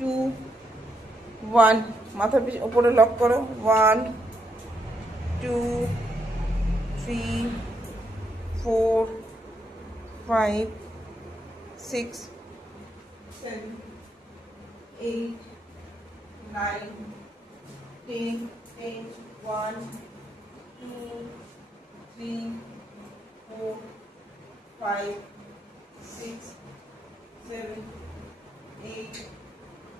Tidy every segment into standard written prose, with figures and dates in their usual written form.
2 1 মাথার পিছনে উপরে লক করো 1 2 3 4 5 6 7 8 9 10 10 1 2 3 4 5 6 7 8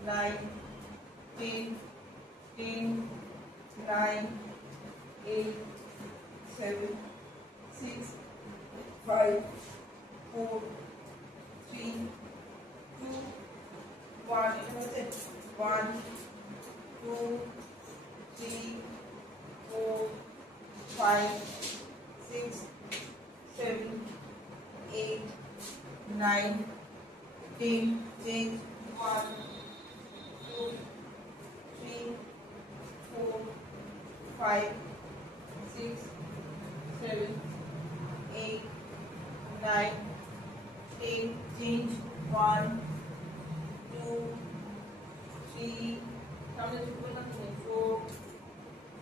9 10 10 9 8 7 6 5 4 3 2 1 1 2 3 4 5 6 7 8 9 10 10 1 2 3 4 5 6 7 8 9 10 change 1 2 3 4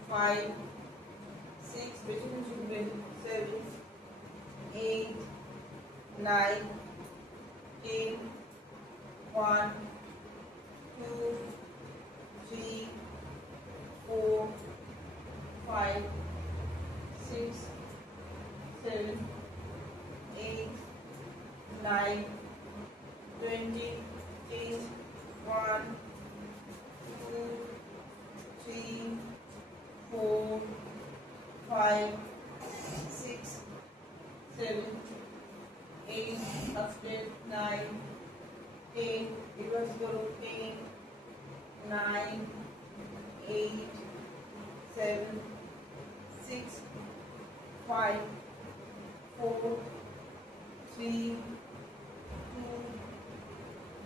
5 6 7 8 9 10 1 2 3 4 5 6 7 8 9 20 change 1 2 3 4 5 6 7 8 after 9 10 it was go 10 9 8 7 6 5 4 3 2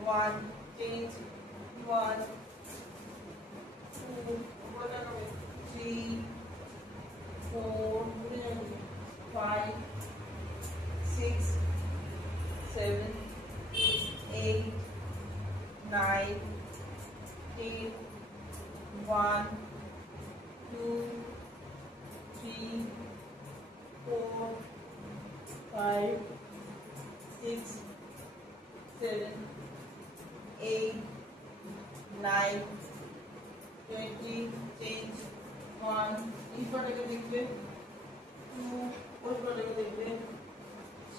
1 change 1 2 3 4 5 6 7 8 9 10 1 2 3 4 5 6 7 8 9 20 change 1 इस पर लेकर देखिए 2 उस पर लेकर देखिए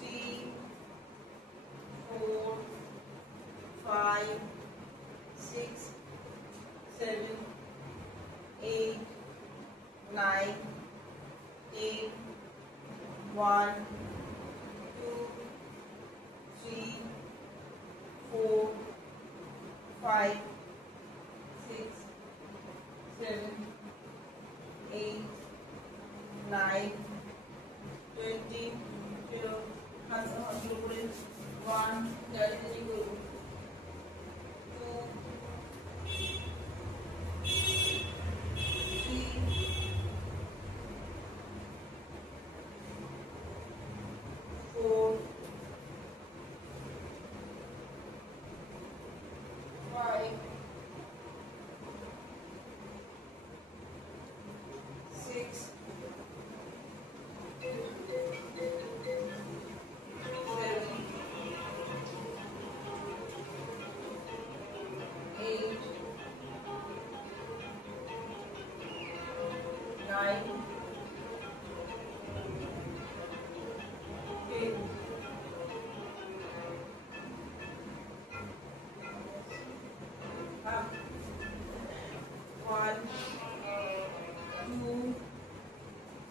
3 4 5 6 7 8 9 10 1 2 3 4 5 6 7 8 9 20 0 1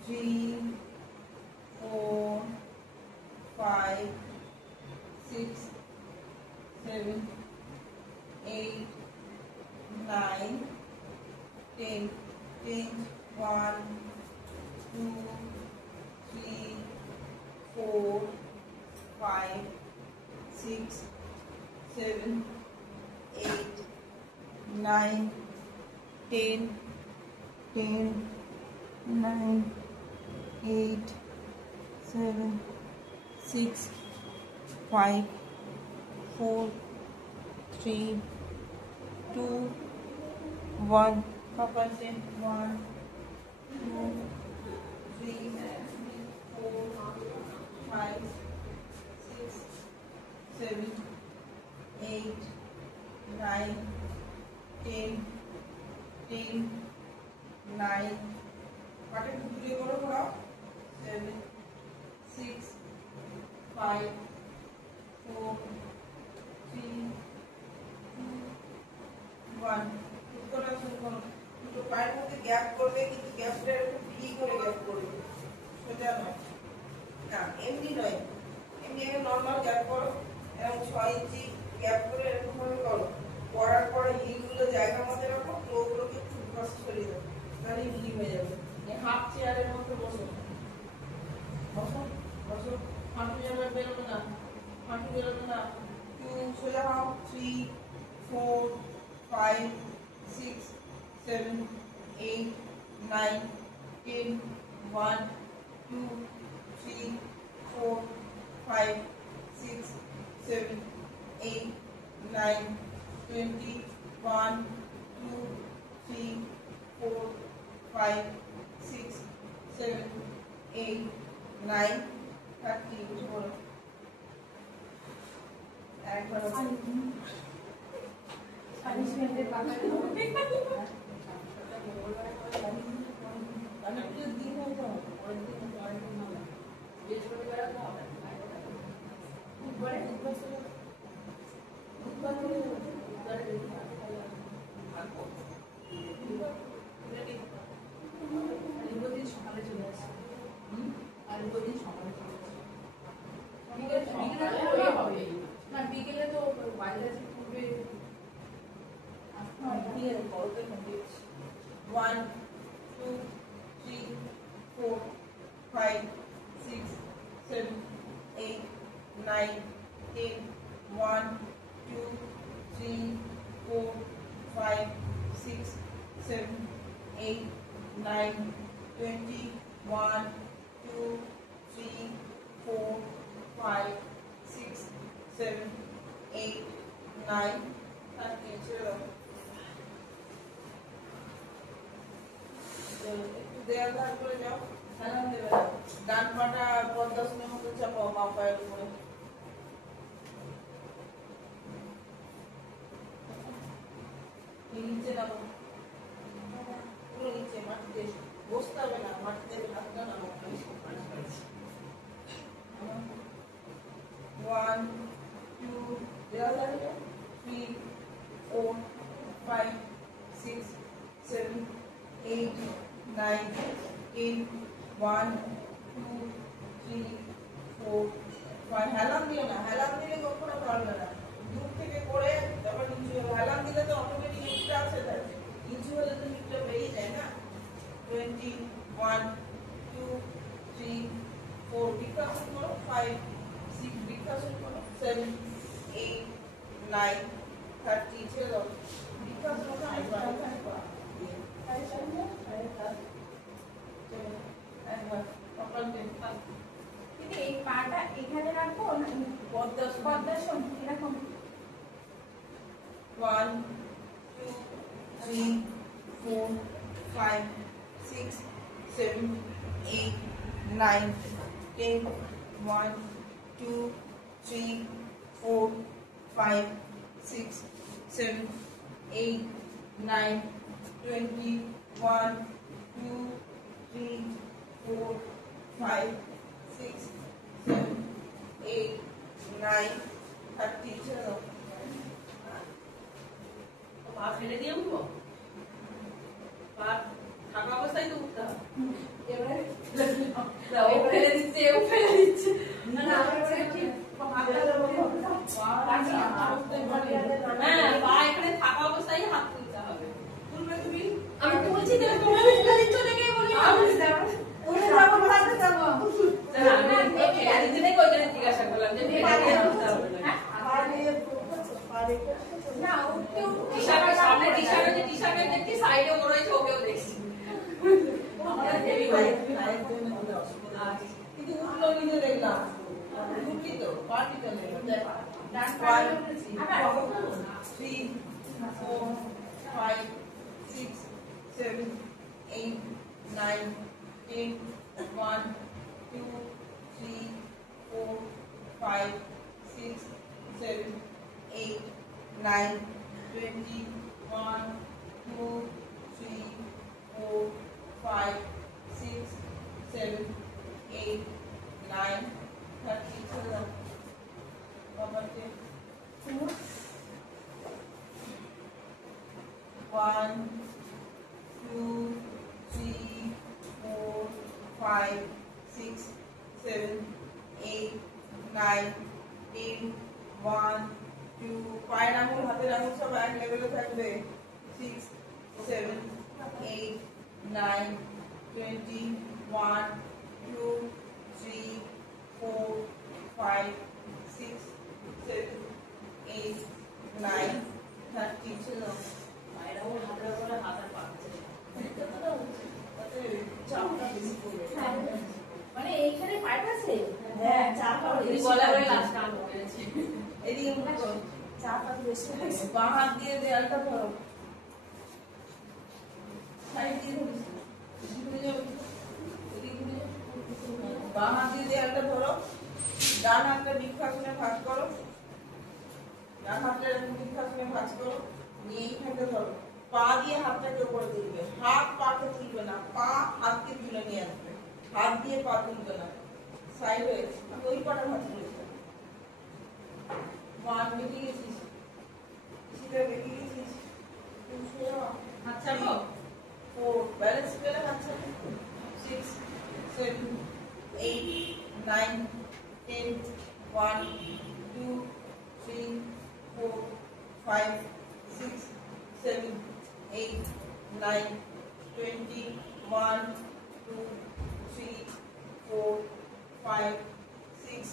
3 4 5 6 7 8 9 10 10 1 2 3 4 5 6 7 8 9 10 10 9 8 7 6 5 4 3 2, 1. Papa say 1, 2, 3, 4, 5, 6, 7, 8, 9, 10, 10, 9. What is the number of 7, 6, 5, 4, 3, 2, 1. উত্তরটা শুরু করো। দুটো পায়ের মধ্যে গ্যাপ করবে, কিন্তু গ্যাপটা একটু ফ্রি করে গ্যাপ করবে, সোজা নয় না, এমনি নয়, এমনি একটা নর্মাল গ্যাপ করো, এরকম 6 ইঞ্চি গ্যাপ করে এরকম ভাবে করো। করার পরে হিলগুলো জায়গার মধ্যে রাখো, ওগুলোকে একটু ক্রস সরিয়ে দাও, তাহলে হিল হয়ে যাবে। হাফ চেয়ারের মধ্যে বসো, বসো বসো, হাঁটু যেন বেরোবে না, হাঁটু বেরোবে না। 2, সোজা হও, 3, 4, 5, 6, 7, 8, 9, 10, 1, 2, 3, 4, 5, 6, 7, 8, 9, 20, 1, 2, 3, 4, 5, 6, 7, 8, 9, 30. উঠে পড়ো। একবার পানিশমেন্টের পাতা দিন হয়ে যাও, পরের দিন বৃহস্পতিবার হবে, বুধবারে সকালে চলে আসে, আর দিন সকালে চলে আসে, হবে না, বিকেলে তো বাইরে আছে পূর্বে। 1, 2, 3, 4, 5, 6, 7, 8, 9, 10, 1, 2, 3, 4, 5, 6, 7, 8, 9, 20, 1, 2, 3, 4, 5, 6, 7, 8, 9, 30. ছেড়ে দাও। একটু দেয়াল ধার করে যাও, সালাম দেবে না। ডান পাটা পদ্মাসনের মতো চাপাও বাম পায়ের উপরে। নিচে নামো, পুরো নিচে, মাটিতে বসতে হবে না, মাটিতে হাতটা নামো। 1, 2, দেয়াল ধারে যাও, 3, 4, 5, 6, 7, 8, 9, 10, 1, 2, 3, 4, 5. হেলান দিও না, হেলান দিলে কখনো পারবে না, দূর থেকে করে তারপর নিচু হবে। হেলান দিলে তো অটোমেটিক হিটটা আসে, থাকে নিচু হলে তো হিটটা বেরিয়ে যায় না। 20, 1, 2, 3, 4, বৃক্ষাসন করো, 5, 6, বৃক্ষাসন করো, 7, 8, 9, 30. ছেড়ে দাও। বৃক্ষাসন ওখানে এই পাটা এখানে রাখবো, পদ্মাসন এরকম। 1, 2, 3, 4, 5, 6, 7, 8, 9, 10, 1, 2, 3, 4, 5, 6, 7, 8, 9, 20, 1, 2, 3, 4, 5, 6, 7, 8, 9, 30. ছেড়ে দাও। পা ফেলে দিয়ে উঠবো, পা থাকা অবস্থায় তো উঠতে হবে। এবারে ফেলে দিচ্ছে, ও ফেলে দিচ্ছে না, না ঠিক হ্যাঁ, পা এখানে থাকা অবস্থায় হাত তুলতে হবে। তুলবে তুমি, আমি তুলছি, তুমি ফেলে দিচ্ছ দেখে বলি জিজ্ঞাসা করলাম যে সামনে টি-শার্টের দেখছি, সাইডে ওর রয়েছে, ওকেও দেখছি। কিন্তু উঠলো নিজে দেখলাম, উঠলি তো পার্টি চলে 1, 2, 3, 4, 9, 20, 1, 2, 3, 4, 5, 6, 7, 8, 9, 30. चलो पापा के 1, 2, 3, 4, 5, 6, 7, 8, 9, 10, 1, 2, পায়ের আঙুল হাতের আঙুল সব এক লেভেলে থাকবে 6, 7, 8, 9, 20, 1, 2, 3, 4, 5, 6, 7, 8, 9, 30. চলো পায়ের আঙুল হাতের উপরে হাতের পাচ্ছে। চাপটা বেশি পড়বে। মানে এইখানে পাইপ আছে হ্যাঁ, চাপটা এই বেশি গলা করে লাগবে। লাস্ট আম করেছে। এদিকে মুখ করো। চাপটা বেশি হয়েছে বাঁ হাত দিয়ে দেয়ালটা ধরো। সাইড দিয়ে ধরিস। ঘুরে যাও। এদিকে ঘুরে যাও। বাঁ হাত দিয়ে দেয়ালটা ধরো। ডান হাতটা বৃক্ষাসনে ভাঁজ করো। ডান হাতটা এরকম বৃক্ষাসনে ভাঁজ করো। নিয়ে এইখানটা ধরো। পা দিয়ে হাতটাকে উপরে তুলবে। হাত পাকে তুলবে না। পা হাতকে তুলে নিয়ে আসবে। হাত দিয়ে পা তুলবে না। সাইড হয়ে আমি ওই পাটা ভাঁজ করেছি। ওয়ান বেরিয়ে গেছিস। সেটা বেরিয়ে গেছিস। তুমি শুয়ে যাও। হাত চাপো। 4 ব্যালেন্স পেলে আচ্ছা 6 7 8 9 10 1 2 3 4 5 6 7 8 9 20 1 2 3 4 5 6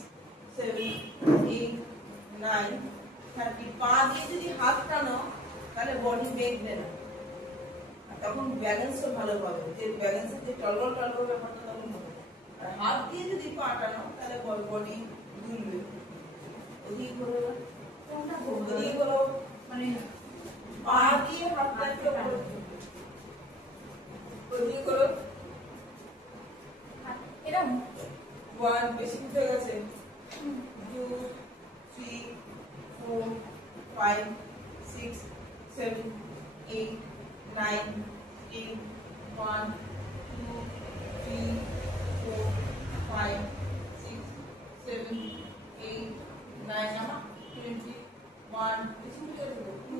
7 8 9 30. পা দিয়ে যদি হাত টানো তাহলে বডি বেগ দেয় না, তখন ব্যালেন্সও ভালো পাবে। যে ব্যালেন্সের যে টলবল ব্যাপারটা তখন হবে। আর হাত দিয়ে যদি পা টানো তাহলে বডি দুলবে। ওদিকে করো, ওদিকে করো, মানে পা দিয়ে হাতটাকে উপরে ওদিকে করো। এরকম 1 বেশি উঠে গেছে। 2 3 4 5 6 7 8 9 10 1 2 3 4 5 6 7 8 9 ama 20 1 বেশি উঠে গেছে। 2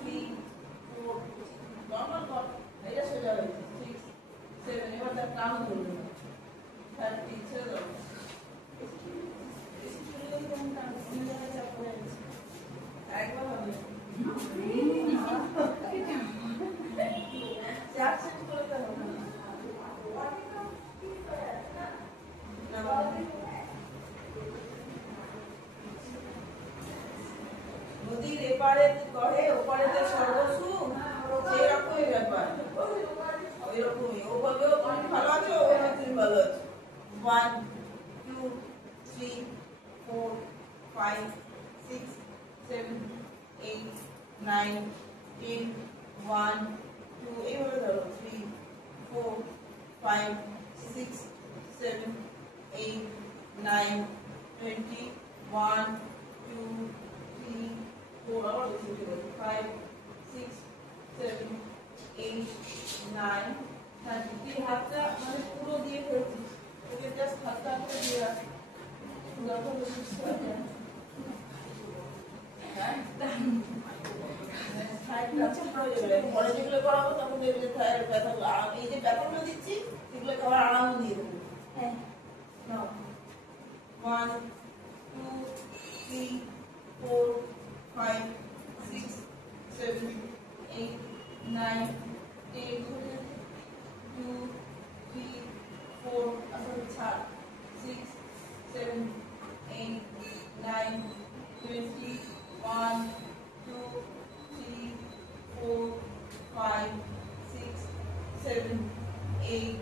3 4 নরমাল কর। এটা সোজা হয়েছে। 6 7 এবার তার কাম ধরবে না। 30 ছেড়ে দাও। বেশি চলে গেলে তখন কাম অন্য জায়গায় চাপ পড়ে যাচ্ছে। একবার হবে। চাপ চেঞ্জ করে দাও। নদীর এপারে কহে ওপারেতে সর্বসু, সেরকমই ব্যাপার। ওইরকমই ও বলবে তুমি ভালো আছো, ও বলবে তুমি ভালো আছো। 1 2 3 4 5 6 7 8 9 10 1 2 এইভাবে ধরো 3 4 5 6 7 8 9 20 1 2 3 4 আবার বেশি উঠে গেছে 5 6 7 8 9 30. তুই হাতটা মানে পুরো দিয়ে ফেলছিস, ওকে জাস্ট হাতটা হাতটা দিয়ে রাখ। যখন বেশি হয়ে যায় হ্যাঁ পরে যেগুলো করাবো তখন দেখবে থায়ের ব্যথাগুলো আরাম, এই যে ব্যথাগুলো দিচ্ছি সেগুলো আবার আরাম দিয়ে দেবো। হ্যাঁ নাও 1 2 3 4 5 6 7 8 9 10 2 3 4 আসলে ছাড় 6 7 8 9 20 1 2 3 4 5 6 7 8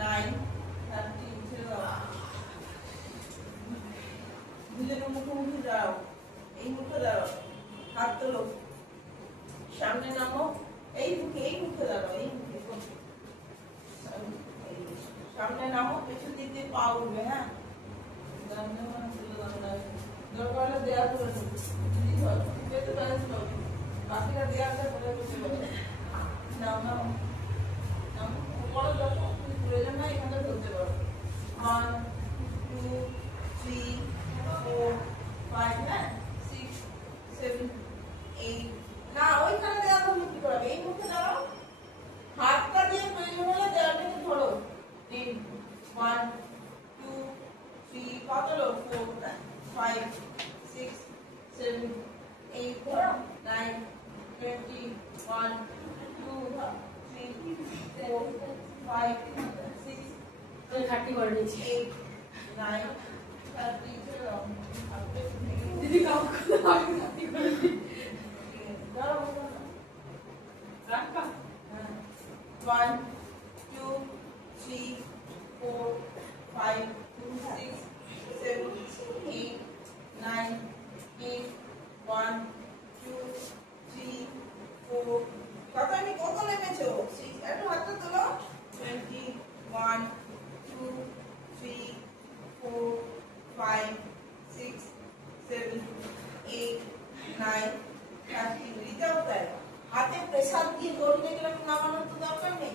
9 30. ছেড়ে দাও। দুজনের মুখোমুখি দাঁড়াও, এই মুখে দাঁড়াও, হাত তোলো, সামনে নামো, এই মুখে দাঁড়াও, এই মুখে সামনে নামো, পেছন দিক দিয়ে পা উঠবে। হ্যাঁ দরকার হলে দেওয়া করে নেবো। বাকিটা দেওয়াটা বলে করতে পারো। নাও নাও নাও, বড় যত প্রয়োজন হয় এখানে ধরতে পারো। 1 2 3 4 5, হ্যাঁ 6 7 8। না ওইখানে দেওয়া তুমি কি করবে, এই মুখে দাঁড়াও, হাতটা দিয়ে প্রয়োজন হলে দেওয়াটাকে ধরো। 3 1 2 3 কত হলো 4 5 6 7 8 9 20 1 2 3 4 5 6 তো 30 করে নিয়েছি 8 9 30 চলো দিদি কাউকে আমি 30 করে দিই দাঁড়াও রাখবা 1 2 3 4 5 6 7 8 9 8 1 2 3 4 কত আমি কত নেমেছো একটু হাতটা তোলো 21 2 3 4 5 6 7 8 9 30 এটাও তাই হাতে প্রেসার দিয়ে দৌড়তে গেলে নামানোর তো দরকার নেই,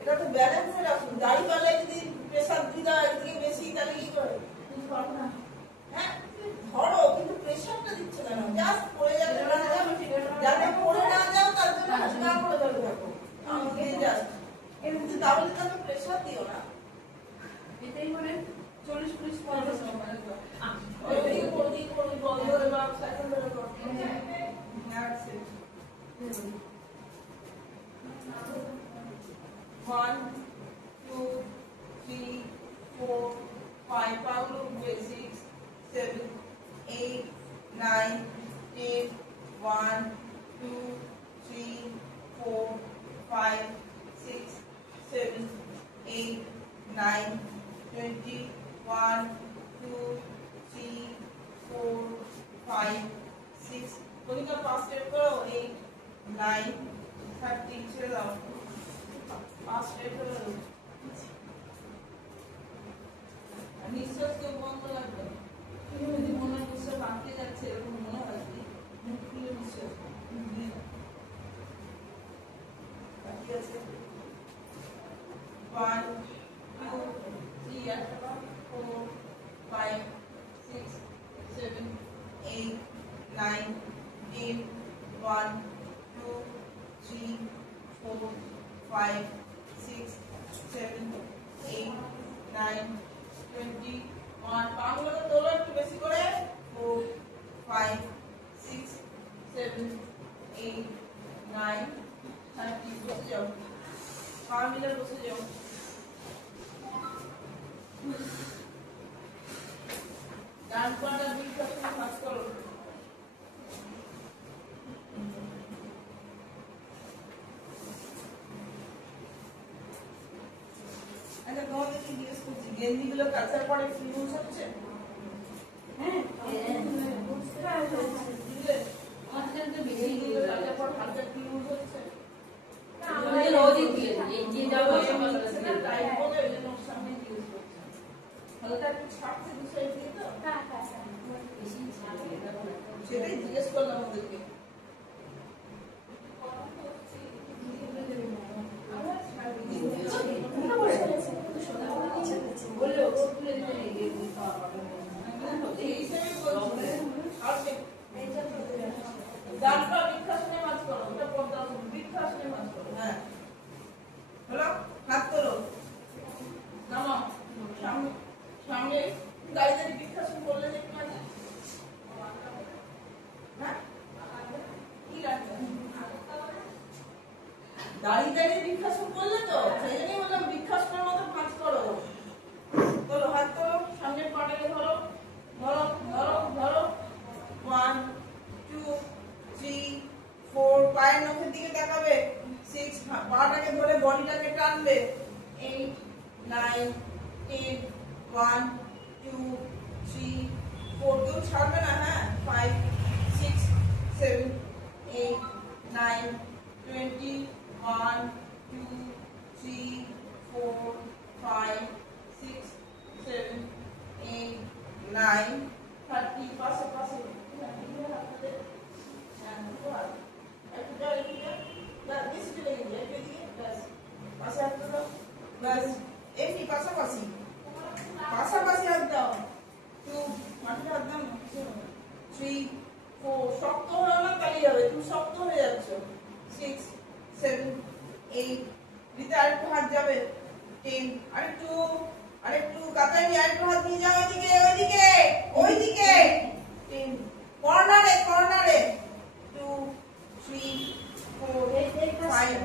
এটা তো ব্যালেন্সে রাখুন। দাড়ি পাল্লায় যদি প্রেসার দিয়ে দাও একদিকে বেশি তাহলে কি করে তুমি পারো না, হ্যাঁ ধরো কিন্তু প্রেসারটা দিচ্ছে কেন, জাস্ট পড়ে যাবে না, যাতে পড়ে না যাও তার জন্য হাসপাতাল করে ধরে থাকো আমাকে জাস্ট কিন্তু তাহলে তো আমি প্রেসার দিও না, এটাই করে 40 40 50 মানে ওইদিকে ওইদিকে বন্ধ হয়ে বা সাইকেল ধরে করো হ্যাঁ সে 1 2 3 4 5 Paulo 6 7 8 9 10 1 2 3 4 5 6 7 8 9 20 1 2 3 4 5 6 কোনিকা পাস স্টেপ করো 8 9 30 ছেড়ে দাও পাস স্টেপ করো নিঃশ্বাস কেউ বন্ধ লাগবে কিন্তু যদি মনে হয় নিঃশ্বাস আটকে যাচ্ছে এরকম মনে হয় কি মুখ খুলে নিঃশ্বাস বাকি আছে 1 2 3 4 5 6 7 8 9 10 1 2 3 4 5 6 7 8 9 20 1 পাগুলোকে তোলো একটু বেশি করে 4 5 6 7 8 9 30 বসে যাও পা মিলে বসে যাও ডান পাটা বৃক্ষাসনে ভাঁজ করো আচ্ছা তোমাদের কি জিজ্ঞেস করছি গেঞ্জিগুলো কাচার পরে ফিউজ হচ্ছে হ্যাঁ বুঝলে আমাদের তো বেশি গেঞ্জিগুলো কাচার পর হালকা ফিউজ হচ্ছে না আমাদের রোজই দিয়ে এই যে যাও বসে না টাইট বলে ওই জন্য ওর সামনে ইউজ করছে হালকা একটু ছাড়ছে দু সাইড দিয়ে তো হ্যাঁ হ্যাঁ বেশি ছাড়ে এটা বলে সেটাই জিজ্ঞেস করলাম ওদেরকে বললো ও তুলে দিতে এই খাওয়া হবে এই হিসেবে বলছি ছাড়বে ডানটা বৃক্ষাসনে ভাঁজ করো ওটা পর্দা বৃক্ষাসনে ভাঁজ করো হ্যাঁ হলো হাত তোলো নামাও সামনে সামনে গাড়িতে বৃক্ষাসন করলে দেখতে পাচ্ছি হ্যাঁ কি লাগবে দাঁড়িয়ে দাঁড়িয়ে বৃক্ষাসন করলে তো সেই জন্যই বললাম বৃক্ষাসনের মতো ভাঁজ করো তোলো হাত তোলো সামনের পাটাকে ধরো ধরো ধরো ধরো 1 2 3 4 পায়ের নখের দিকে তাকাবে 6 পাটাকে ধরে বডিটাকে টানবে 8 9 10 1 2 3 4 কেউ ছাড়বে না হ্যাঁ 5 6 7 8 9 20 1 2 3 4 5 6 7 8 9 30 পাশে পাশে তুমি শক্ত হয়ে যাচ্ছ। 6 7 8 দিতে আরেকটু হাত যাবে। 10 আরেকটু কাতায় নিয়ে আরেকটু হাত নিয়ে যাও ওইদিকে 10 কর্নারে 2 3 4 5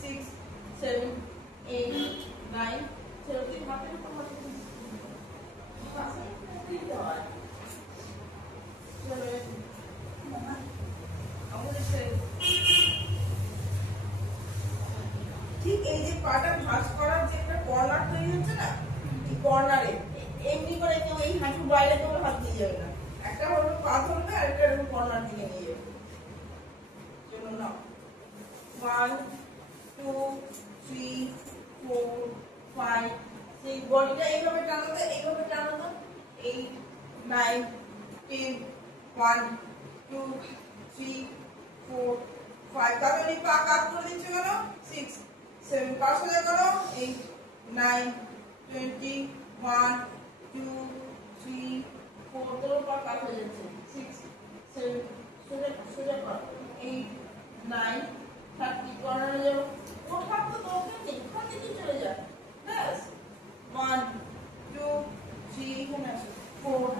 6 7 8 9 চলতি হাতের উপর হাত দিতে হয়। চলো ঠিক এই যে পাটা ভাঁজ করার যে একটা কর্নার তৈরি হচ্ছে না, এই কর্নারে এমনি করে কেউ এই হাঁটুর বাইরে কেউ হাত দিয়ে যাবে না, একটা হলো পা ধরবে আর একটা এরকম কর্নার দিকে নিয়ে যাবে। চলো না 1 2 3 4 5 6 বডিটা এইভাবে টানো তো 8 9 10 1 2 3 4 5 তাহলে পা কাট করে দিচ্ছ কেন? 6 7 পাঁচ সোজা করো 8 9 20 1 2 3 4 তোর পা কাট হয়ে যাচ্ছে 6 7 সোজা করো 8 9 30 কর্নারে যাও। ওঠার তো দরকার নেই, ওখান থেকে চলে যা ব্যাস। 1 2 3 এখানে আসো 4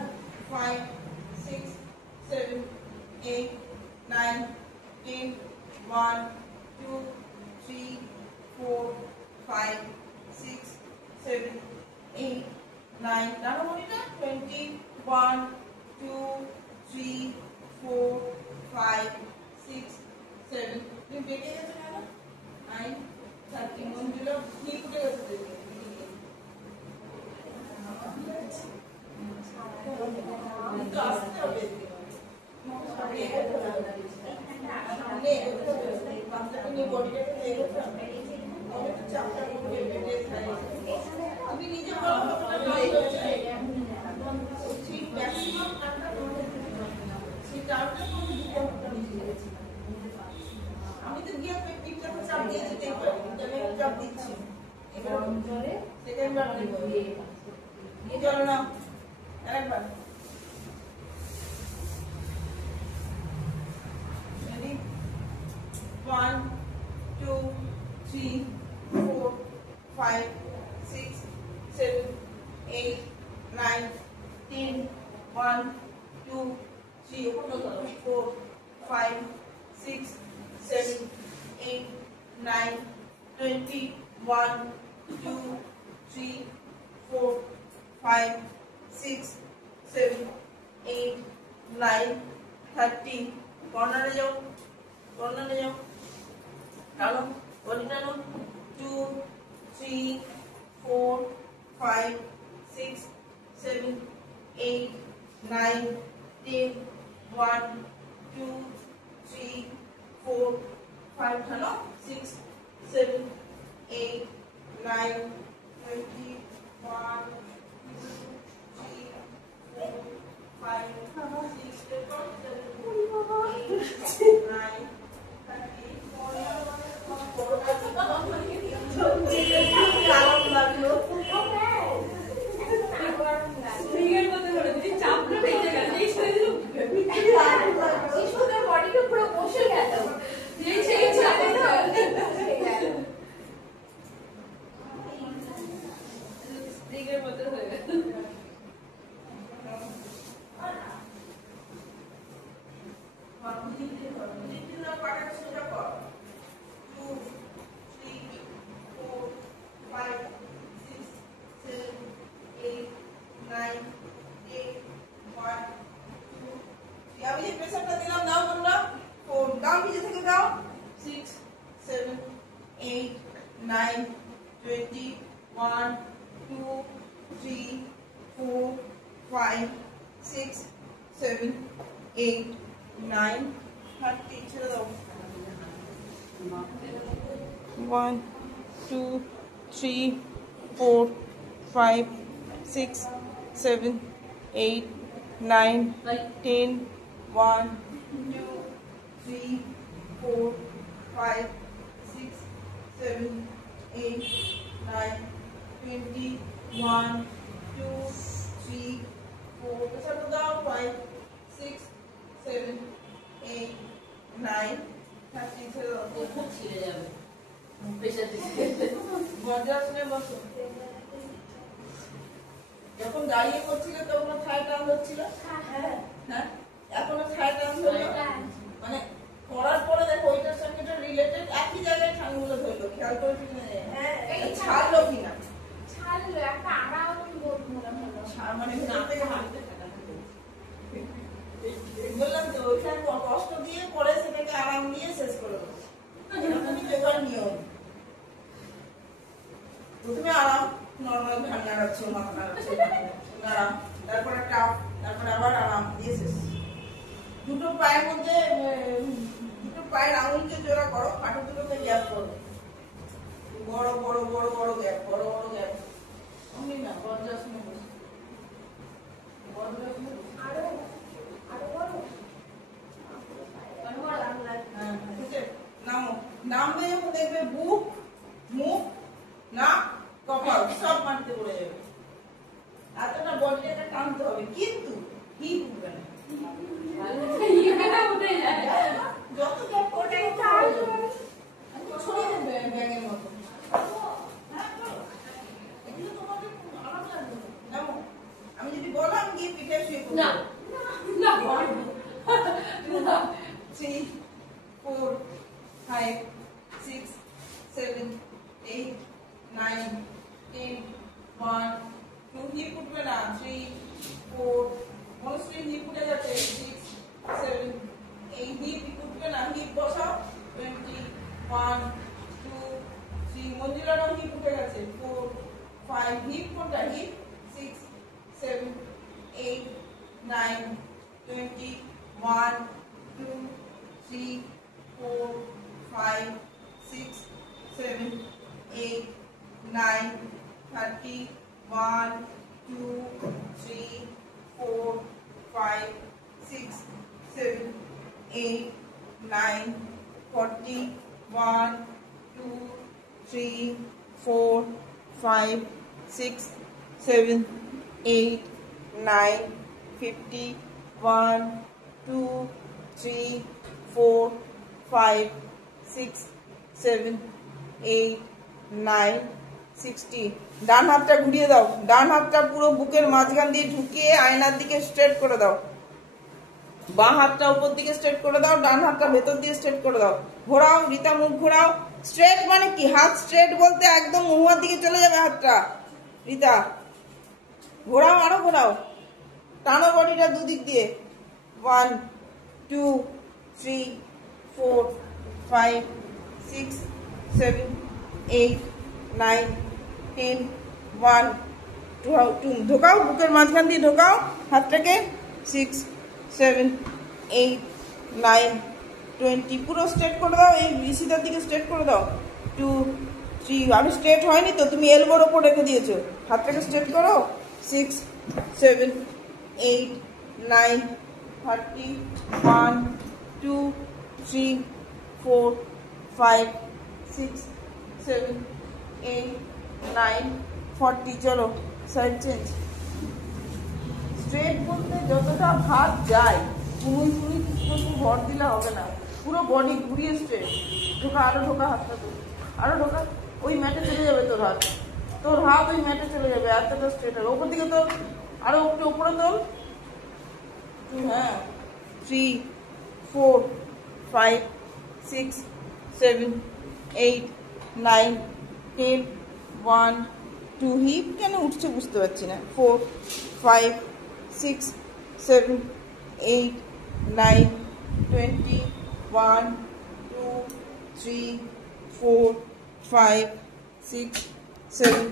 5 6 7 8 9 10 1 2 3 4 5 6 7 8 9 নাও মনিটা 20 1 2 3 4 5 6 7 তুমি বেঁকে গেছো কেন? 9 30 মন দিল কি ফুটে গেছে দেখি তো আসতে হবে সামনে বাচ্চাকে নিয়ে বডিটাকে এগোতে হবে। অনেক চাপটা করে বেঁধে খাই। তুমি নিজে বলো কতটা লস হচ্ছে। ঠিক ম্যাক্সিমাম টাকা তোমাদের সেই টার্মটা তুমি দিতে হবে নিজে। আমি তো গিয়ে পেটটাকে চাপ দিয়ে যেতেই পারি, কিন্তু আমি চাপ দিচ্ছি এবার সেকেন্ড বার দিব নিয়ে চলো না আরেকবার। Ready? 1 2 3 4 5 6 7 8 9 10 1 2 3 4 5 6 7 8 9 20 1 2 3 4 5 6 7 8 9 30 কর্নারে যাও টানো বডি টানো 2 3 4 5 6 7 8 9 10 1 2 3 4 5 টানো 6 7 8 9 20 1 2 3 4 5 6 7 8 9 1 2 3 4 5 6 7 8 9 10 1 2 3 4 5 6 7 8 9 20 1 2 3 4 settle down 5 6 7 8 9 30 ছেড়ে দাও। খুব ছিঁড়ে যাবে প্রেশার দিচ্ছে বজ্রাসনে বসো। যখন দাঁড়িয়ে করছিলে তখন থায় টান হচ্ছিল, হ্যাঁ এখনো থায় টান ধরলো, মানে করার পরে দেখো ওইটার সঙ্গে এটা রিলেটেড একই জায়গায় ঠানগুলো ধরলো, খেয়াল করেছি কিনা জানি না। এই ছাড়লো কিনা, ছাড়লো একটা আড়াও মনে হলো। মানে ভিতর থেকে বললাম তো ওইখানে কষ্ট দিয়ে পরে সেটাকে আরাম দিয়ে শেষ করে দেবো, এরকমই তো এবার নিয়ম। প্রথমে আরাম, নর্মাল ঘাড় নাড়াচ্ছ, মাথা নাড়াচ্ছ, আরাম, তারপরে টাপ, তারপরে আবার আরাম দিয়ে শেষ। দুটো পায়ের মধ্যে দুটো পায়ের আঙুলকে জোড়া করো, হাঁটু দুটোকে গ্যাপ করো, বড় বড় বড় বড় গ্যাপ, বড় বড় গ্যাপ। অমনি না বজ্রাসনে বসো, বজ্রাসনে বসো। হ্যাঁ, ঠিক আছে। নামো, নামবে যখন দেখবে বুক, মুখ, নাক, কপাল সব মাটিতে পড়ে যাবে। এতটা বডিটাকে টানতে হবে, কিন্তু হিপ উঠবে না। উঠে যায় যত গ্যাপ করবে ছড়িয়ে দেবে ব্যাগের মতো। হ্যাঁ, করো। এগুলো তোমাদের খুব আরাম লাগবে। নামো, আমি যদি বললাম গিয়ে পিঠে শুয়ে পড়বে। না না 3 4 5 6 7 8 9 10 1 2 হিপ উঠবে না 3 4 মনস্ট্রি হিপ উঠে যাচ্ছে 6 7 8 হিপ উঠবে না, হিপ বসাও 20 1 2 3 মঞ্জুলারও হিপ উঠে গেছে 4 5 হিপ কোনটা হিপ 6 7 8 9 20 1 2 3 4 5 6 7 8 9 30 1 2 3 4 5 6 7 8 9 40 1 2 3 4 5 6 7 8 9 50 1 2 3 4 5 6 7 8 9 60। ডান হাতটা ঘুরিয়ে দাও, ডান হাতটা পুরো বুকের মাঝখান দিয়ে ঢুকিয়ে আয়নার দিকে স্ট্রেট করে দাও, বাঁ হাতটা উপর দিকে স্ট্রেট করে দাও, ডান হাতটা ভেতর দিয়ে স্ট্রেট করে দাও। ঘোরাও রীতা, মুখ ঘোরাও। স্ট্রেট মানে কি, হাত স্ট্রেট বলতে একদম মুহুয়ার দিকে চলে যাবে হাতটা। রীতা ঘোরাও, আরো ঘোরাও, টানো বডিটা দুদিক দিয়ে। 1 2 3 4 5 6 7 8 9 10 1 2 ঢোকাও, বুকের মাঝখান দিয়ে ঢোকাও হাতটাকে। 6 7 8 9 20 পুরো স্ট্রেট করে দাও, এই সিধার দিকে স্ট্রেট করে দাও। 2 3 আমি স্ট্রেট হয়নি তো, তুমি এলবোর ওপর রেখে দিয়েছো, হাতটাকে স্ট্রেট করো। 6 7 8 9 30 1 2 3 4 5 6 7 8 9 40 চলো সাইড চেঞ্জ। স্ট্রেট বলতে যতটা ভাত যায়, তুমি কিছু ভর দিলে হবে না, পুরো বডি ঘুরিয়ে স্ট্রেট। ঢোকা, আরো ঢোকা, হাতটা তো আরো ঢোকা, ওই ম্যাটে চলে যাবে তোর হাত, তোর হাত ওই ম্যাটে চলে যাবে, এতটা স্ট্রেট হবে। ওপর দিকে তোর, আরো একটু উপরে তোর। হ্যাঁ 3 4 5 6 7 8 9 10 1 2 হিপ কেন উঠছে বুঝতে পারছি না। 4 5 6 7 8 9 20 1 2 3 4 5 6 7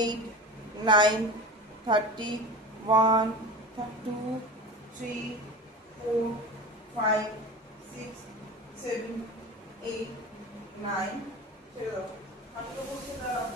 8 9 30 1 2 3 4 5 6 7 8 9 ছেড়ে দাও, হাতটা বসে দাঁড়াও।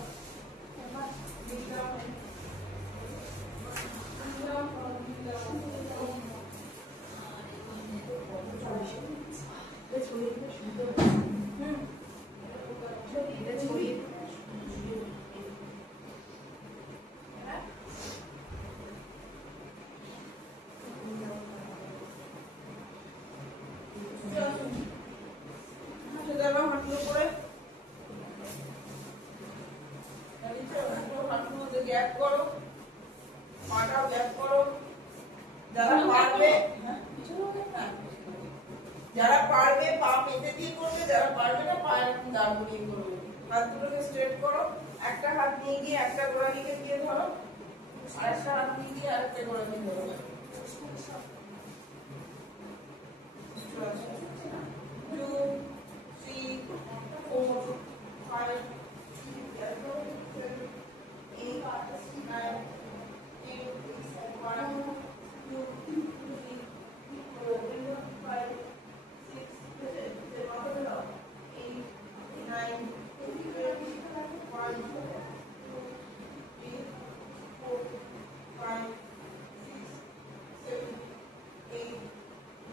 নাও হাঁটুর উপরে, হাঁটুর মধ্যে গ্যাপ করো, পাটাও গ্যাপ করো। যারা পারবে, যারা পারবে পা পেতে দিয়ে করবে, যারা পারবে না পা এরকম দাঁড় করিয়ে করবে। হাত দুটোকে স্ট্রেট করো, একটা হাত নিয়ে গিয়ে একটা গোড়ালিকে দিয়ে ধরো, আর একটা হাত নিয়ে গিয়ে আরেকটা গোড়ালি ধরো। 2 3 4 5 6 7 8 9 10 1 2 3 4 5 6 7 8 9 1 2 3 4 5 6 7 8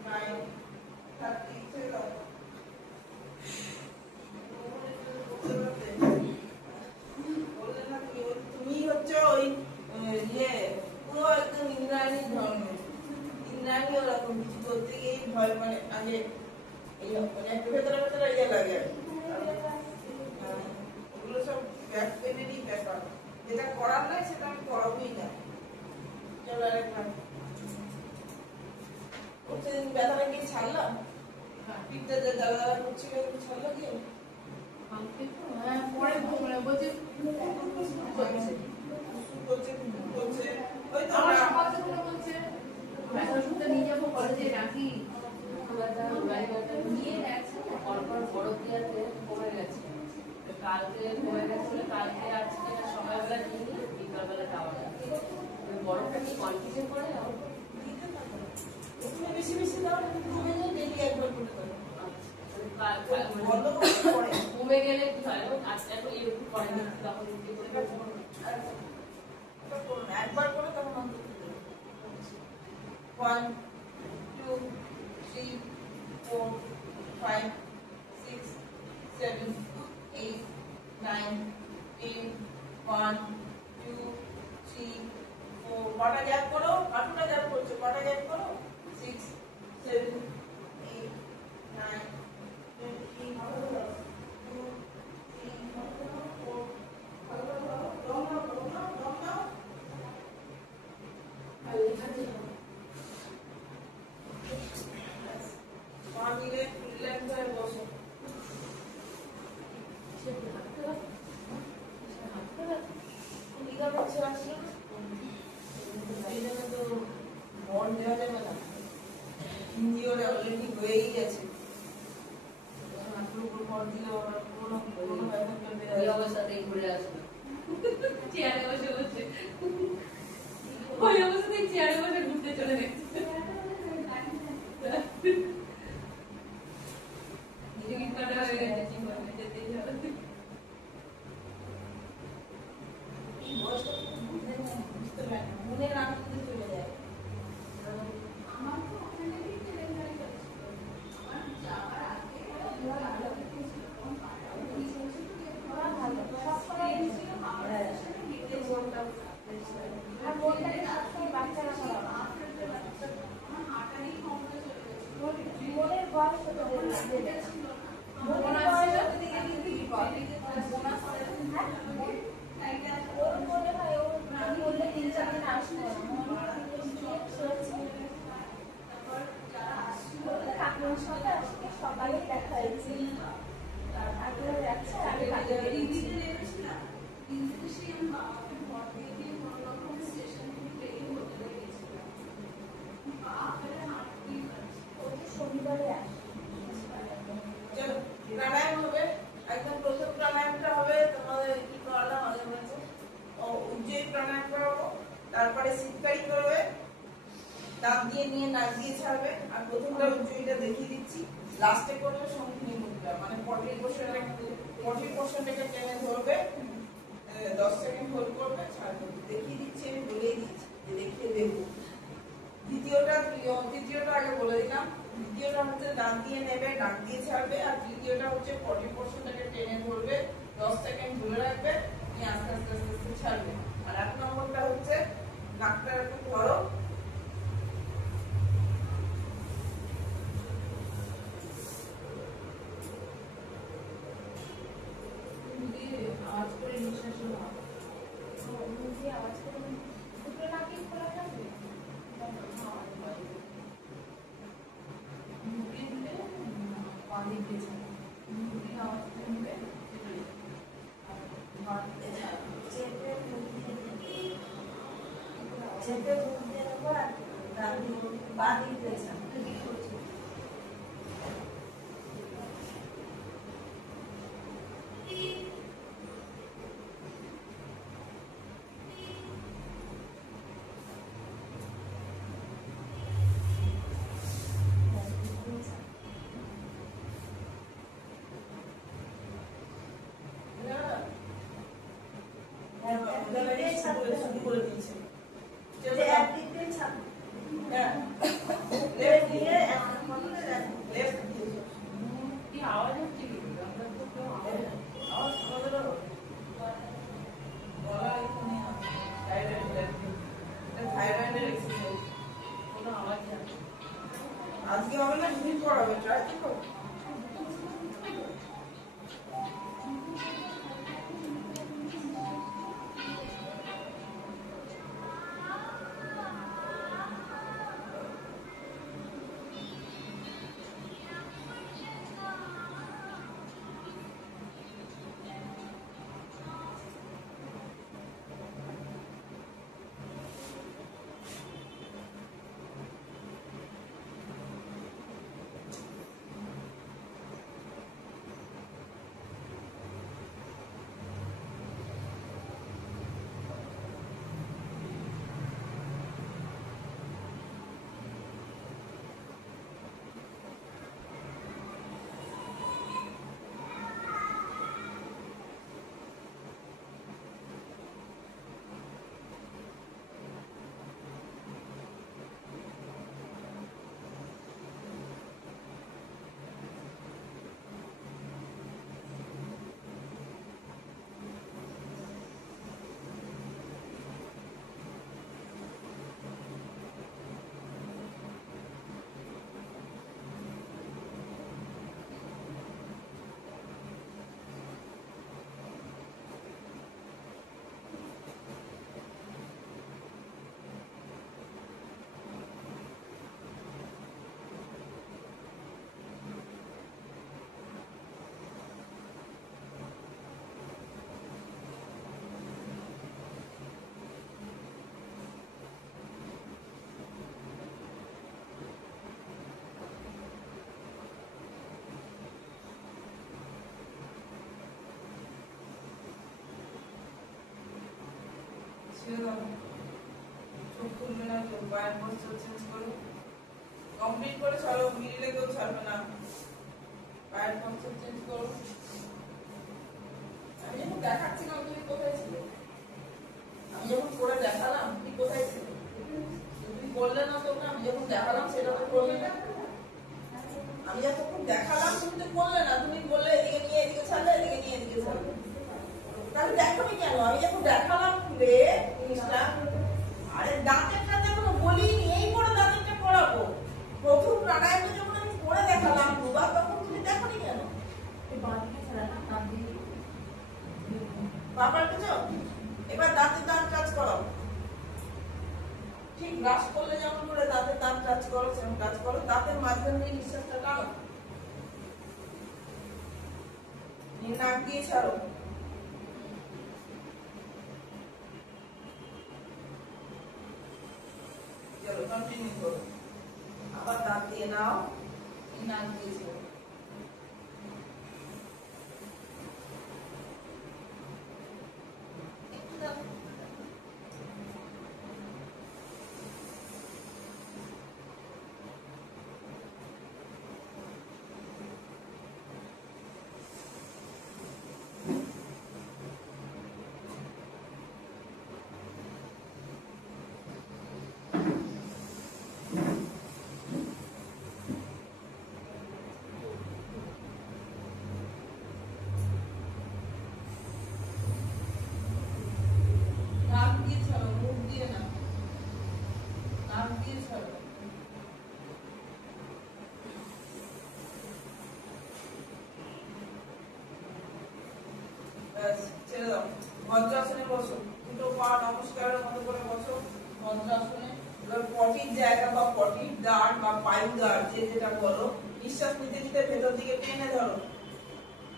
9 30 চলো। তুমি হচ্ছে ওই ইয়ে পুরো একদম ইন্দ্রাণী ধর্মের, ইন্দ্রাণী ওরকম কিছু করতে গিয়েই ভয়, মানে আগে এই মানে একটু ভেতরে ভেতরে ইয়ে লাগে আর কি। ওগুলো সব ব্যাক পেনেরই ব্যাপার, যেটা করার নয় সেটা আমি করাবোই না। চলো আরেকবার সেদিন ব্যথাটা কি ছাড়লাম, পিঠটা যা জ্বালা জ্বালা করছিল ছাড়লো কি? হ্যাঁ পরে বলছে আমার সকাল থেকে বলছে ব্যথার ওষুধটা নিয়ে যাবো কলেজে নাকি নিয়ে গেছে অল্পর বড় দিয়াতে কমে গেছে, কালকে কমে গেছিল, কালকে আজকে সকালবেলা নিয়ে নিয়ে বিকালবেলা যাওয়া যাচ্ছে। বড়টা কি কন্টিনিউ করে বেশি বেশি দাও, কমে যায় ডেলি একবার করে দাও। কমে গেলে কি হয়, আজকে এখন এরকম করে না, তখন একবার করে তখন 1 2 3 4 5 6 7 8 9 10 1 2 3 4 কটা গ্যাপ করো, হাঁটুটা গ্যাপ করছো, কটা গ্যাপ করো 6 7 8 9 10 2 3 4 দম নাও পা মিলে রিল্যাক্স হয়ে বসো। লিগামেন্ট ছেড়া ছিল না, এই জন্য তো বল দেওয়া যাবে না, ইঞ্জিওরে অলরেডি হয়েই গেছে। হাঁটুর উপর ভর দিলে ওরা কোনো ব্যথা করবে এই অবস্থাতেই ঘুরে আসবে, চেয়ারে বসে বসে ওই অবস্থাতেই চেয়ারে বসে ঘুরতে চলে গেছে। টিকিট কাটা হয়ে গেছে, কি করবে, যেতেই হবে। বুঝতে পারে না, মনের আনন্দে চলে যায়। আমার তো ওখানে ট্রেন গাড়ি যাচ্ছে, আমার যাওয়ার আগে ভালো সব সময় ছিল হাওড়া স্টেশনে নিতে বলতাম আর বলতে বাচ্চারা আমার হাঁটারই ক্ষমতা চলে গেছে, মনের বয়স ছিল ওর মনে হয় ও বললে 3-4 দিন আসবো কাকুর সাথে আজকে সকালে দেখা হয়েছে, আগে যাচ্ছে আমি কাজে বেরিয়েছিলাম। শনিবারে আসে। চলো প্রাণায়াম হবে, একদম প্রথম প্রাণায়ামটা হবে তোমাদের কি করালাম আগের মাসে, উজ্জয়ী প্রাণায়াম করাবো, তারপরে শীতকারী করবে, দাঁত দিয়ে নিয়ে নাক দিয়ে ছাড়বে, আর প্রথমটা উজ্জয়ীটা দেখিয়ে দিচ্ছি, লাস্টে করবে শঙ্খিনী মুদ্রা, মানে পটির পোর্শনটাকে টেনে ধরবে, 10 সেকেন্ড হোল্ড করবে, ছাড়বে। দেখিয়ে দিচ্ছি, আমি বলেই দিচ্ছি যে দেখিয়ে দেবো। তৃতীয়টা আগে বলে দিলাম, দ্বিতীয়টা হচ্ছে দাঁত দিয়ে নেবে, নাক দিয়ে ছাড়বে, আর তৃতীয়টা হচ্ছে পটি পোর্শনটাকে টেনে ধরবে, 10 সেকেন্ড ধরে রাখবে, নিয়ে আস্তে আস্তে আস্তে আস্তে ছাড়বে। আর 1 নম্বরটা হচ্ছে নাকটা একটু ধরো, চেপে মুখ দিয়ে নেবো আর পা দিতে চান শুরু করে দিয়েছে একদিক দিয়ে ছাপ হ্যাঁ লেফট দিয়ে লেফট দিয়ে কি আওয়াজ হচ্ছে কি আমরা তো কেউ আওয়াজ আমাদেরও গলা এখানে থাইরয়েডের এক্সারসাইজ কোনো আওয়াজ নেই। আজকে হবে না সেদিন পড়াবে ট্রাই করো চোখ খুলবে না কেউ পায়ের পোস্টার চেঞ্জ করো কমপ্লিট করে ছাড়ো মিডিলে কেউ ছাড়বে না পায়ের পোস্টার চেঞ্জ করো আমি যখন দেখাচ্ছিলাম তুমি কোথায় ছিলে আমি যখন করে দেখালাম তুমি কোথায় ছিলে তুমি বললে না তোকে আমি যখন দেখালাম সেটা তো করলে না আমি যতক্ষণ দেখালাম তুমি তো করলে না তুমি বললে এদিকে নিয়ে এদিকে ছাড়লে এদিকে নিয়ে এদিকে ছাড়লে তাহলে দেখোনি কেন আমি যখন দেখালাম খুলে জিনিসটা আরে দাঁতেরটা দেখো বলিনি এই করে দাঁতেরটা পড়াবো প্রথম প্রাণায়ামে যখন আমি করে দেখালাম দুবার তখন তুমি দেখোনি কেন বাবার কিছু এবার দাঁতের দাঁত কাজ করো ঠিক ব্রাশ করলে যেমন করে দাঁতের দাঁত কাজ করো সেরকম কাজ করো দাঁতের মাঝখান দিয়ে নিঃশ্বাসটা টানো নাক দিয়ে ছাড়ো চলো কন্টিনিউ করো আবার দাঁত দিয়ে নাও নাক দিয়ে ছাড়ো নাক দিয়ে ছাড়ো মুখ দিয়ে না নাক দিয়ে ছাড়ো ব্যাস ছেড়ে দাও বজ্রাসনে বসো দুটো পা নমস্কারের মতো করে বসো বজ্রাসনে এবার পটির জায়গা বা পটির দাঁড় বা পায়ু দাঁড় যে যেটা বলো নিঃশ্বাস নিতে নিতে ভেতর দিকে টেনে ধরো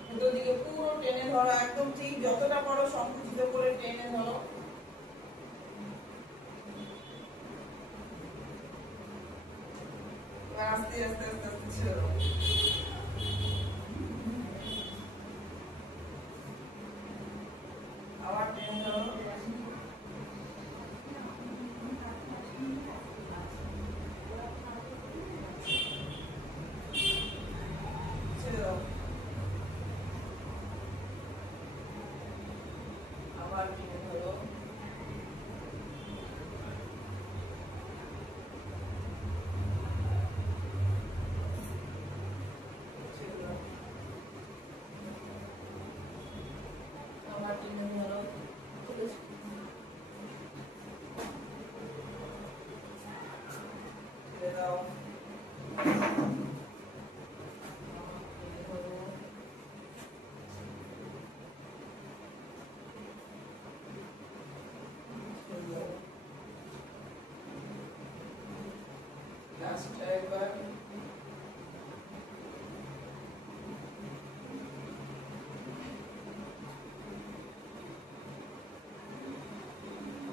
ভেতর দিকে পুরো টেনে ধরো একদম ঠিক যতটা পারো সংকুচিত করে টেনে ধরো এবার আস্তে আস্তে আস্তে আস্তে ছেড়ে দাও। আবার টেনে ধরো। ছেড়ে দাও। আবার টেনে ধরো। ছেড়ে দাও। আবার টেনে ধরো। ছেড়ে দাও। লাস্ট একবার।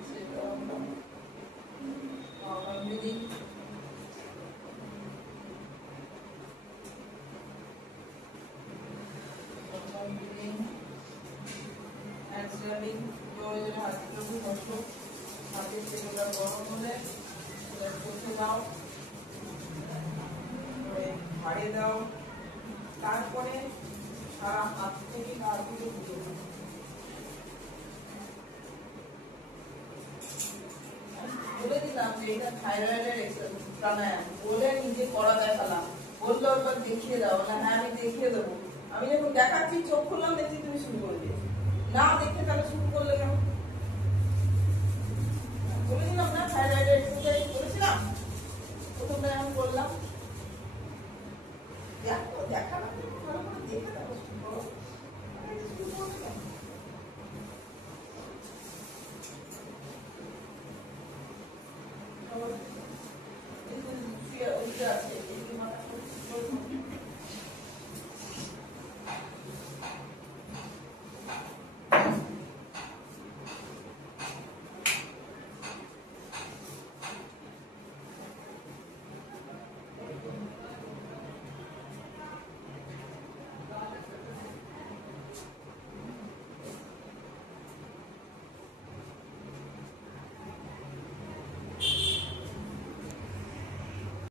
ছেড়ে দাও। Normal breathing. Normal breathing. Hands rubbing. প্রয়োজনে হাতগুলো খুব বসো। হাতের তেলটা গরম হলে সেটা চোখে দাও, ভাড়ে দাও, তারপরে সারা হাত থেকে নাড়গুলো বুঝে দাও। বলে দিলাম যে এটা থাইরয়েডের প্রাণায়াম, বলে নিজে করা দেখালাম, বললো একবার দেখিয়ে দাও না, হ্যাঁ আমি দেখিয়ে দেবো। আমি যখন দেখাচ্ছি চোখ খুললাম দেখছি তুমি শুরু করে দিয়েছো, না দেখে তাহলে শুরু করলে কেন? বলে দিলাম না থাইরয়েডের এক্সারসাইজ বলেছিলাম, প্রথমটা আমি বললাম। দেখো দেখানো